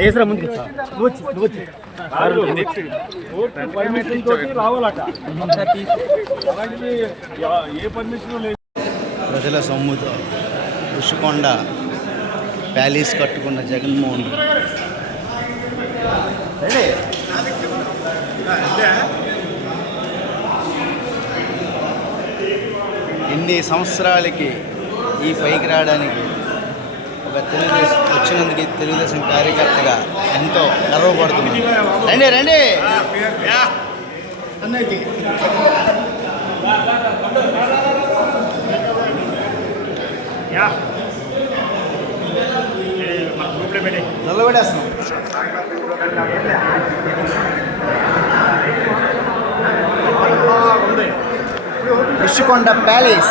ఏసరా రావాలట. ఏ permission లేదు ప్రజల సొమ్ముతో ఋషికొండ ప్యాలెస్ కట్టుకున్న జగన్మోహన్ ఇన్ని సంవత్సరాలకి ఈ పైకి రావడానికి ఒక తెలుగుదేశం వచ్చినందుకు తెలుగుదేశం కార్యకర్తగా ఎంతో గర్వపడుతుంది రండి రండి. అన్నయ్యకి. నిలబడేస్తున్నాం. ఋషికొండ ప్యాలెస్.